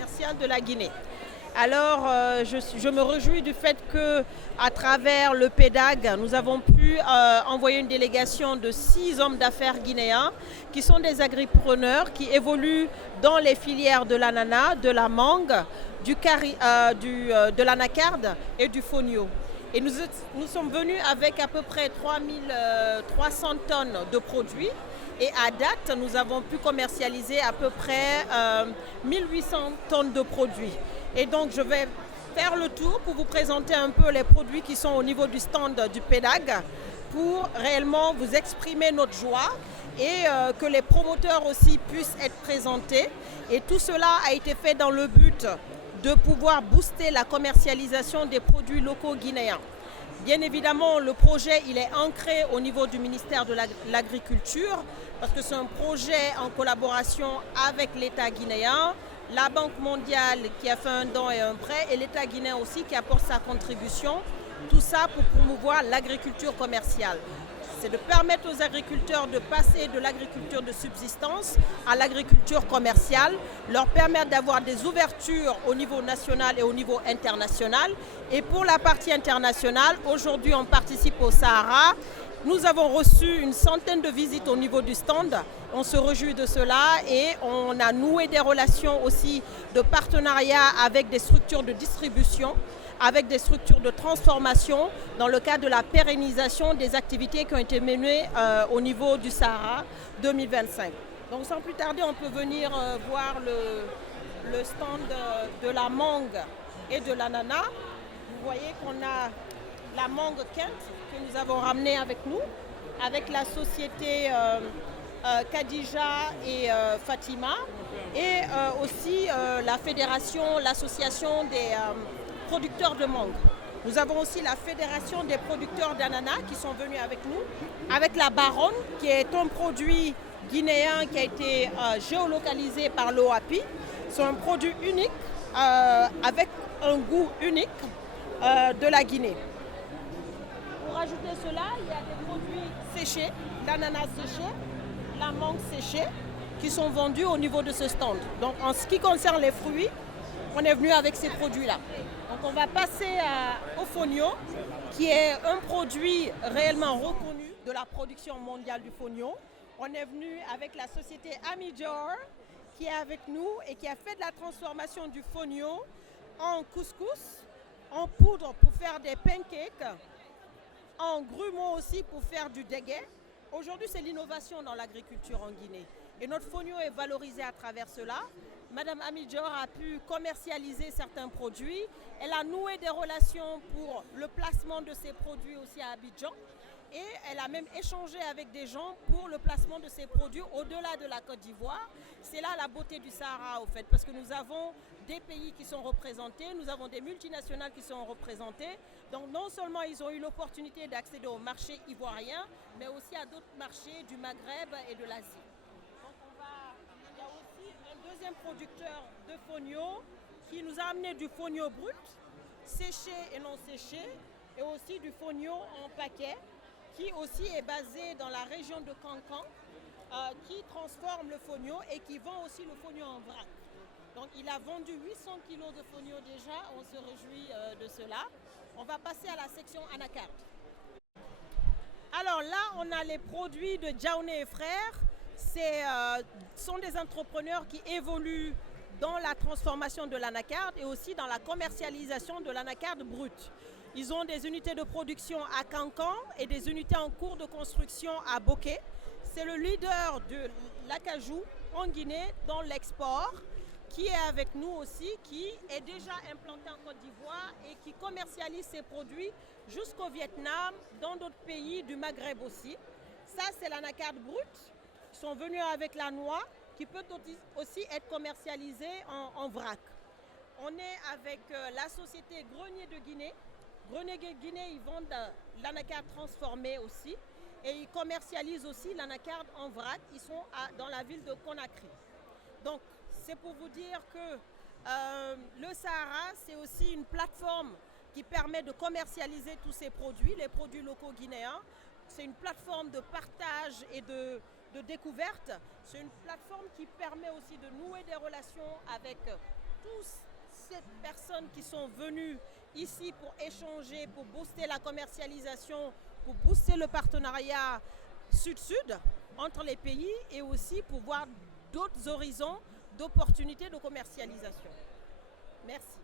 commercial de la Guinée. Alors, je me réjouis du fait que, à travers le PEDAG, nous avons pu envoyer une délégation de 6 hommes d'affaires guinéens qui sont des agripreneurs qui évoluent dans les filières de l'ananas, de la mangue, de l'anacarde et du fonio. Et nous sommes venus avec à peu près 300 tonnes de produits. Et à date, nous avons pu commercialiser à peu près 1800 tonnes de produits. Et donc, je vais faire le tour pour vous présenter un peu les produits qui sont au niveau du stand du PEDAG pour réellement vous exprimer notre joie et que les promoteurs aussi puissent être présentés. Et tout cela a été fait dans le but de pouvoir booster la commercialisation des produits locaux guinéens. Bien évidemment, le projet il est ancré au niveau du ministère de l'Agriculture parce que c'est un projet en collaboration avec l'État guinéen, la Banque mondiale qui a fait un don et un prêt et l'État guinéen aussi qui apporte sa contribution. Tout ça pour promouvoir l'agriculture commerciale. C'est de permettre aux agriculteurs de passer de l'agriculture de subsistance à l'agriculture commerciale, leur permettre d'avoir des ouvertures au niveau national et au niveau international. Et pour la partie internationale, aujourd'hui on participe au Sahara. Nous avons reçu une centaine de visites au niveau du stand. On se réjouit de cela et on a noué des relations aussi de partenariat avec des structures de distribution, avec des structures de transformation dans le cadre de la pérennisation des activités qui ont été menées au niveau du Sahara 2025. Donc sans plus tarder, on peut venir voir le stand de la mangue et de l'ananas. Vous voyez qu'on a la mangue Kent que nous avons ramenée avec nous, avec la société Khadija et Fatima, et aussi la fédération, l'association des producteurs de mangue. Nous avons aussi la fédération des producteurs d'ananas qui sont venus avec nous, avec la baronne qui est un produit guinéen qui a été géolocalisé par l'OAPI. C'est un produit unique avec un goût unique de la Guinée. Pour ajouter cela, il y a des produits séchés, l'ananas séché, la mangue séchée, qui sont vendus au niveau de ce stand. Donc en ce qui concerne les fruits, on est venu avec ces produits-là. Donc on va passer au fonio, qui est un produit réellement reconnu de la production mondiale du fonio. On est venu avec la société Amijor, qui est avec nous et qui a fait de la transformation du fonio en couscous, en poudre pour faire des pancakes, en grumeaux aussi pour faire du dégué. Aujourd'hui, c'est l'innovation dans l'agriculture en Guinée. Et notre fonio est valorisé à travers cela. Madame Amijor a pu commercialiser certains produits. Elle a noué des relations pour le placement de ses produits aussi à Abidjan. Et elle a même échangé avec des gens pour le placement de ses produits au-delà de la Côte d'Ivoire. C'est là la beauté du Sahara, au fait, parce que nous avons des pays qui sont représentés, nous avons des multinationales qui sont représentées. Donc non seulement ils ont eu l'opportunité d'accéder au marché ivoirien, mais aussi à d'autres marchés du Maghreb et de l'Asie. Donc il y a aussi un deuxième producteur de fonio qui nous a amené du fonio brut, séché et non séché, et aussi du fonio en paquet, qui aussi est basé dans la région de Cancan, qui transforme le fonio et qui vend aussi le fonio en vrac. Donc il a vendu 800 kilos de fonio déjà, on se réjouit de cela. On va passer à la section anacarde. Alors là, on a les produits de Djaouné et Frères. Ce sont des entrepreneurs qui évoluent dans la transformation de l'anacarde et aussi dans la commercialisation de l'anacarde brute. Ils ont des unités de production à Cancan et des unités en cours de construction à Boké. C'est le leader de l'acajou en Guinée dans l'export qui est avec nous aussi, qui est déjà implanté en Côte d'Ivoire et qui commercialise ses produits jusqu'au Vietnam, dans d'autres pays du Maghreb aussi. Ça, c'est l'anacarde brute. Ils sont venus avec la noix qui peut aussi être commercialisée en vrac. On est avec la société Grenier de Guinée. Grenier de Guinée, ils vendent l'anacarde transformée aussi et ils commercialisent aussi l'anacarde en vrac. Ils sont dans la ville de Conakry. Donc, c'est pour vous dire que le Sahara, c'est aussi une plateforme qui permet de commercialiser tous ces produits, les produits locaux guinéens. C'est une plateforme de partage et de découverte. C'est une plateforme qui permet aussi de nouer des relations avec tous ces personnes qui sont venues ici pour échanger, pour booster la commercialisation, pour booster le partenariat sud-sud entre les pays et aussi pour voir d'autres horizons d'opportunités de commercialisation. Merci.